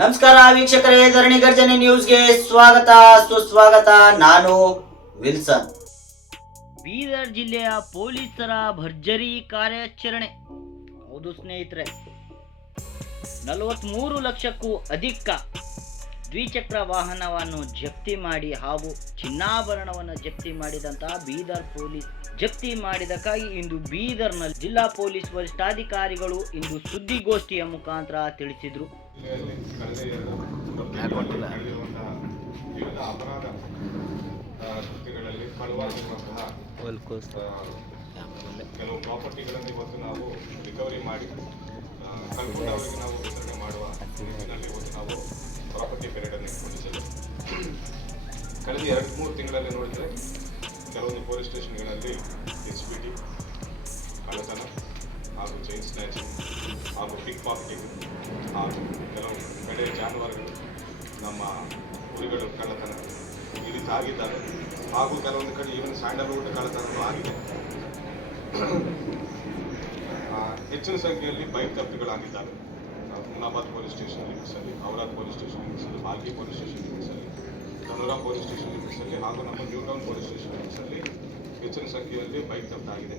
ನಮಸ್ಕಾರ ವೀಕ್ಷಕರೇ, ಧರಣಿ ಗರ್ಜನೆ ನ್ಯೂಸ್ಗೆ ಸ್ವಾಗತ. ಸುಸ್ವಾಗತ, ನಾನು ವಿಲ್ಸನ್. ಬೀದರ್ ಜಿಲ್ಲೆಯ ಪೊಲೀಸರ ಭರ್ಜರಿ ಕಾರ್ಯಾಚರಣೆ. ಹೌದು ಸ್ನೇಹಿತರೆ, ನಲವತ್ಮೂರು ಲಕ್ಷಕ್ಕೂ ಅಧಿಕ ದ್ವಿಚಕ್ರ ವಾಹನವನ್ನು ಜಪ್ತಿ ಮಾಡಿ ಹಾಗೂ ಚಿನ್ನಾಭರಣವನ್ನು ಜಪ್ತಿ ಮಾಡಿದಂತಹ ಬೀದರ್ ಪೊಲೀಸ್. ಜಪ್ತಿ ಮಾಡಿದಕ್ಕಾಗಿ ಇಂದು ಬೀದರ್ನಲ್ಲಿ ಜಿಲ್ಲಾ ಪೊಲೀಸ್ ವರಿಷ್ಠಾಧಿಕಾರಿಗಳು ಇಂದು ಸುದ್ದಿಗೋಷ್ಠಿಯ ಮುಖಾಂತರ ತಿಳಿಸಿದರು. ಕೆಲವು ಪ್ರಾಪರ್ಟಿಗಳನ್ನು ಇವತ್ತು ನಾವು ರಿಕವರಿ ಮಾಡಿ ಕಳ್ಕೊಂಡವರಿಗೆ ನಾವು ವಿತರಣೆ ಮಾಡುವ ನಿಟ್ಟಿನಲ್ಲಿ ಇವತ್ತು ನಾವು ಕಳೆದ ಎರಡು ಮೂರು ತಿಂಗಳಲ್ಲಿ ನೋಡಿದರೆ ಕೆಲವೊಂದು ಪೊಲೀಸ್ ಸ್ಟೇಷನ್ಗಳಲ್ಲಿ ಎಚ್ ಪಿ ಟಿ ಕಳ್ಳತನ ಹಾಗೂ ಚೈನ್ ಸ್ನ್ಯಾಚಿಂಗ್ ಹಾಗೂ ಪಿಕ್ ಪಾಕೆಟಿಂಗ್ ಹಾಗೂ ಕೆಲವು ಕಡೆ ಜಾನುವಾರುಗಳು ನಮ್ಮ ಕುರಿಗಳು ಕಳ್ಳತನ ಈ ರೀತಿ ಹಾಗೂ ಕೆಲವೊಂದು ಕಡೆ ಈವನ್ ಸ್ಯಾಂಡಲ್ವುಡ್ ಕಳ್ಳತನಗಳು ಆಗಿದೆ. ಹೆಚ್ಚಿನ ಸಂಖ್ಯೆಯಲ್ಲಿ ಬೈಕ್ ತಪ್ಪಿಗಳಾಗಿದ್ದಾವೆ ಆ, ಪೊಲೀಸ್ ಸ್ಟೇಷನ್ ಲಿಮಿಟ್ಸಲ್ಲಿ ಔರಾದ್ ಪೊಲೀಸ್ ಸ್ಟೇಷನ್ ಲಿಮಿಟ್ಸಲ್ಲಿ ಬಾಲ್ಕಿ ಪೊಲೀಸ್ ಸ್ಟೇಷನ್ ಲಿಮಿಟ್ಸಲ್ಲಿ ಧನುರಾ ಪೊಲೀಸ್ ಸ್ಟೇಷನ್ ಲಿಮಿಟ್ಸಲ್ಲಿ ಹಾಗೂ ನಮ್ಮ ನ್ಯೂ ಟೌನ್ ಪೊಲೀಸ್ ಸ್ಟೇಷನ್ ಲಿಮಿಟ್ಸಲ್ಲಿ ಹೆಚ್ಚಿನ ಸಂಖ್ಯೆಯಲ್ಲಿ ಬೈಕ್ ಜಪ್ತ ಆಗಿದೆ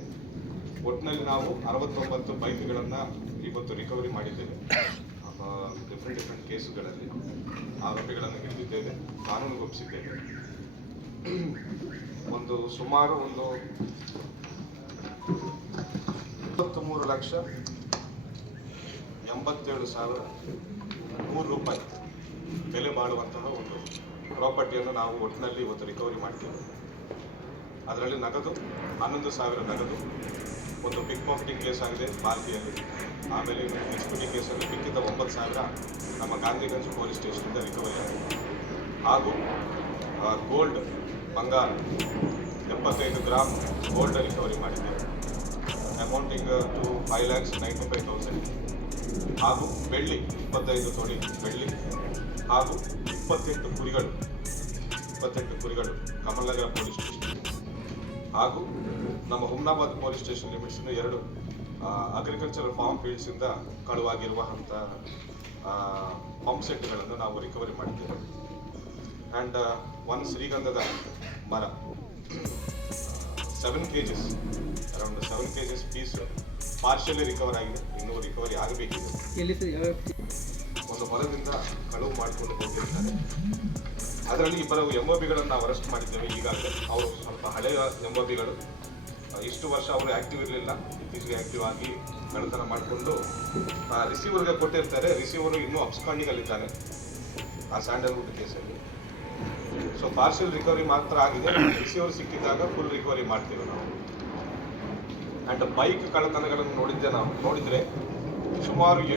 ಒಟ್ಟಿನಲ್ಲಿ ನಾವು ಅರವತ್ತೊಂಬತ್ತು ಬೈಕ್ಗಳನ್ನು ಇವತ್ತು ರಿಕವರಿ ಮಾಡಿದ್ದೇವೆ. ಡಿಫ್ರೆಂಟ್ ಡಿಫ್ರೆಂಟ್ ಕೇಸುಗಳಲ್ಲಿ ಆರೋಪಿಗಳನ್ನು ಹಿಡಿದಿದ್ದೇವೆ ರೂಪಿಸಿದ್ದೇವೆ ಒಂದು ಸುಮಾರು ಒಂದು ಇಪ್ಪತ್ತ್ಮೂರು ಲಕ್ಷ ಎಂಬತ್ತೇಳು ಸಾವಿರ ಮೂರು ರೂಪಾಯಿ ಬೆಲೆ ಬಾಳುವಂತಹ ಒಂದು ಪ್ರಾಪರ್ಟಿಯನ್ನು ನಾವು ಒಟ್ಟಿನಲ್ಲಿ ಇವತ್ತು ರಿಕವರಿ ಮಾಡ್ತೀವಿ. ಅದರಲ್ಲಿ ನಗದು, ಹನ್ನೊಂದು ಸಾವಿರ ನಗದು, ಒಂದು ಪಿಕ್ ಪಾಕೆಟಿಂಗ್ ಕೇಸ್ ಆಗಿದೆ ಬಾಲ್ಕಿಯಲ್ಲಿ. ಆಮೇಲೆ ಎಕ್ಸ್ಪೂಟಿ ಕೇಸಲ್ಲಿ ಮಿಕ್ಕಿದ್ದ ಒಂಬತ್ತು ಸಾವಿರ ನಮ್ಮ ಗಾಂಧಿಗಂಜ್ ಪೊಲೀಸ್ ಸ್ಟೇಷನಿಂದ ರಿಕವರಿ ಆಗಿದೆ. ಹಾಗೂ ಗೋಲ್ಡ್ ಬಂಗಾರ ಎಪ್ಪತ್ತೈದು ಗ್ರಾಮ್ ಗೋಲ್ಡ್ ರಿಕವರಿ ಮಾಡಿದ್ದೇವೆ amounting to five lakhs ninety five thousand ಹಾಗೂ, ಬೆಳ್ಳಿ ಇಪ್ಪತ್ತೈದು ತೊಡಿ, ಬೆಳ್ಳಿ ಹಾಗೂ ಇಪ್ಪತ್ತೆಂಟು ಕುರಿಗಳು ಇಪ್ಪತ್ತೆಂಟು ಕುರಿಗಳು ಕಮಲನಗರ ಪೊಲೀಸ್ ಸ್ಟೇಷನ್ ಹಾಗೂ ನಮ್ಮ ಹುಮ್ನಾಬಾದ್ ಪೊಲೀಸ್ ಸ್ಟೇಷನ್ ಲಿಮಿಟ್ಸ್ನ ಎರಡು ಅಗ್ರಿಕಲ್ಚರಲ್ ಫಾರ್ಮ್ ಫೀಲ್ಡ್ಸಿಂದ ಕಳುವಾಗಿರುವಂಥ ಪಂಪ್ ಸೆಟ್ಗಳನ್ನು ನಾವು ರಿಕವರಿ ಮಾಡಿದ್ದೇವೆ ಆ್ಯಂಡ್ ಒನ್ ಶ್ರೀಗಂಧದ ಮರ seven K Gs around seven K Gs piece partially recover ಆಗಿದೆ, ಇನ್ನೂ ರಿಕವರಿ ಆಗಬೇಕಿದೆ. ಒಂದು ಹೊಲದಿಂದ ಕಳುವು ಮಾಡಿಕೊಂಡು ಹೋಗಿರ್ತಾರೆ ಅದರಲ್ಲಿ ಇಬ್ಬರು ಎಂ ಬಿಗಳನ್ನು ನಾವು ಅರೆಸ್ಟ್ ಮಾಡಿದ್ದೇವೆ ಈಗಾಗಲೇ. ಅವರು ಸ್ವಲ್ಪ ಹಳೆಯ ಎಂ ಬಿಗಳು ಇಷ್ಟು ವರ್ಷ ಅವರು ಆಕ್ಟಿವ್ ಇರಲಿಲ್ಲ. ಇತ್ತೀಚೆಗೆ ಆಕ್ಟಿವ್ ಆಗಿ ಕಳ್ಳತನ ಮಾಡಿಕೊಂಡು ರಿಸೀವರ್ಗೆ ಕೊಟ್ಟಿರ್ತಾರೆ. ರಿಸೀವರು ಇನ್ನೂ ಅಲ್ಲಿದ್ದಾನೆ. ಆ ಸ್ಯಾಂಡಲ್ವುಡ್ ಕೇಸಲ್ಲಿ. ಸೊ ಪಾರ್ಷಿಯಲ್ ರಿಕವರಿ ಮಾತ್ರ ಆಗಿದೆ. ರಿಸೀವರ್ ಸಿಕ್ಕಿದಾಗ ಫುಲ್ ರಿಕವರಿ ಮಾಡ್ತೀವಿ ನಾವು. ಆ್ಯಂಡ್ ಬೈಕ್ ಕಳ್ಳತನಗಳನ್ನು ನೋಡಿದ್ದೆ ನಾವು, ನೋಡಿದರೆ ಸುಮಾರು